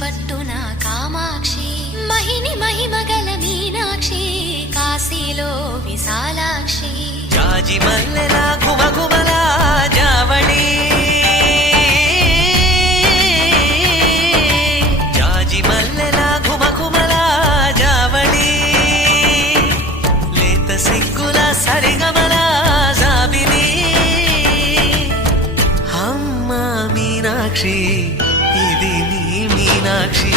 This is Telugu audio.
పట్టున కామాక్షి మహిని మహిమగల మీనాక్షి కాశీలో విశాలాక్షి జాజి మల్లెలా ఘుమఘుమలా జావళి జాజి మల్లెలా ఘుమఘుమలా జావళి లేత సిగ్గుల సరిగమల జాబిలి అమ్మ మీనాక్షి ఇది నీ మీనాక్షి